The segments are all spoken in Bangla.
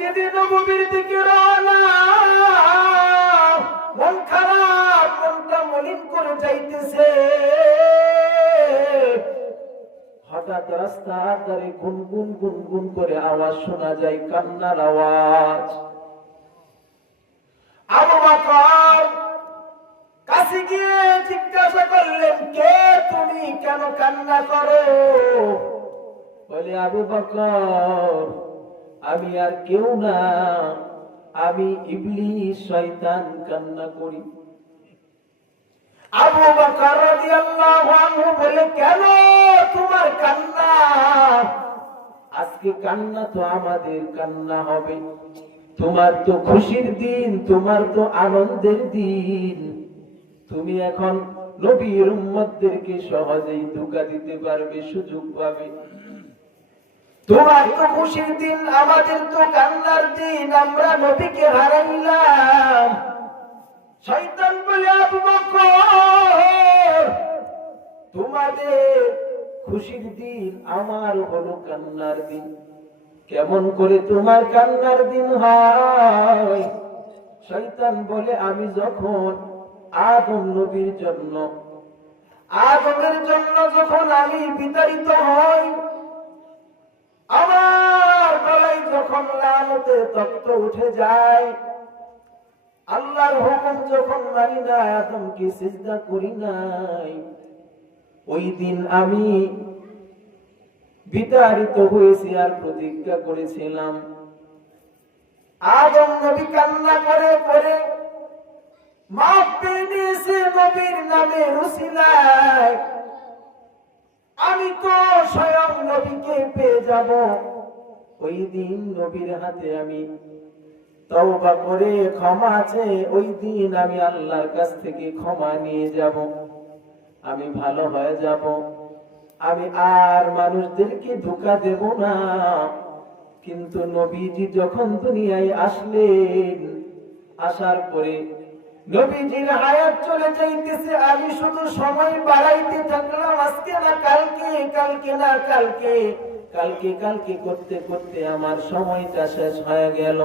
মসজিদে নববীর দিকে রওনা, মন খারাপ, মনটা মলিন করে যাইতেছে। হঠাৎ রাস্তার ধারে গুনগুন গুনগুন করে আওয়াজ শোনা যায়, কান্নার আওয়াজ। আবু বকর কাছে গিয়ে জিজ্ঞাসা করলেন, কে তুমি, কেন কান্না করো? বলে, আবু বকর, আমি আর কেউ না, আমি ইবলিস শয়তান কান্না করি। আবু বকর রাদিয়াল্লাহু আনহু বলে, কেন তোমার কান্না? আজকে কান্না তো আমাদের কান্না হবে, তোমার তো খুশির দিন, তোমার তো আনন্দের দিন। তুমি এখন নবীর উম্মতদেরকে সহজেই ধোঁকা দিতে পারবে, সুযোগ পাবে। তোমার তো খুশির দিন, আমাদের তো কান্নার দিন, আমরা নবীকে হারাইলাম। শয়তান বলে, আবু বকর, তোমাদের খুশির দিন, আমার হলো কান্নার দিন। কেমন করে তোমার কান্নার দিন হয়? শয়তান বলে, আমি যখন আদম নবীর জন্য, আদমের জন্য যখন আমি বিতাড়িত হই, আমার গলায় যখন লানতে তপ্ত উঠে যায়, আল্লাহর হুকুম যখন মানি না, আদমকে সিজদা করি নাই, ওই দিন আমি বিতাড়িত হয়েছি আর প্রতিজ্ঞা করেছিলাম। আদম নবী কান্না করে করে মাফ পেয়ে নিয়েছে নবীর নামে উসিলায়। আমি তো স্বয়ং নবীকে পেয়ে যাব। ওই দিন নবীর হাতে আমি তওবা করে, ক্ষমা আছে, ওই দিন আমি আল্লাহর কাছ থেকে ক্ষমা নিয়ে যাব, আমি ভালো হয়ে যাব, আমি আর মানুষদেরকে ধোঁকা দেব না। কিন্তু নবীজি যখন দুনিয়ায় আসলেন, আসার পরে নবীজির হায়াত চলে যাইতেছে, আমি শুধু সময় বাড়াইতে থাকলাম, আজকে না কালকে, কালকে না কালকে, কালকে কালকে করতে করতে আমার সময়টা শেষ হয়ে গেল।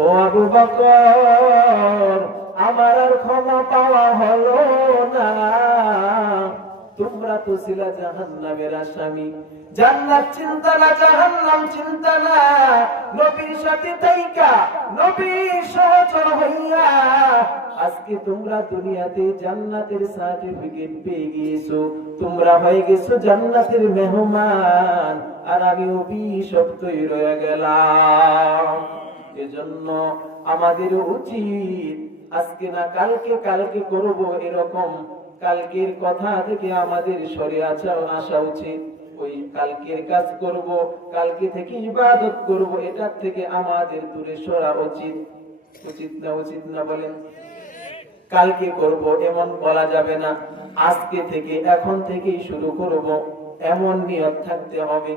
ও আবু বকর, আমার আর ক্ষমা পাওয়া হলো না। তোমরা তো ছিলা জাহান্নামের আসামি, জান্নাত চিন্তা না, জাহান্নাম চিন্তা না। নবীর সাথে থাইকা, নবীর সহচর হইয়া আজকে তোমরা দুনিয়াতে জান্নাতের সার্টিফিকেট পেয়ে গিয়েছো, তোমরা হয়ে গেছো জান্নাতের মেহমান, আর আমি অভিশপ্তই রয়ে গেলাম। এজন্য আমাদের উচিত আজকে না কালকে, কালকে করব এরকম কালকের কথা থেকে আমাদের সরে আসা উচিত। ওই কালকের কাজ করব, কালকে থেকে ইবাদত করব, এটার থেকে আমাদের দূরে সরা উচিত। উচিত না, উচিত না বলেন? কালকে করব এমন বলা যাবে না, আজকে থেকে, এখন থেকেই শুরু করব, এমন নিয়ত থাকতে হবে।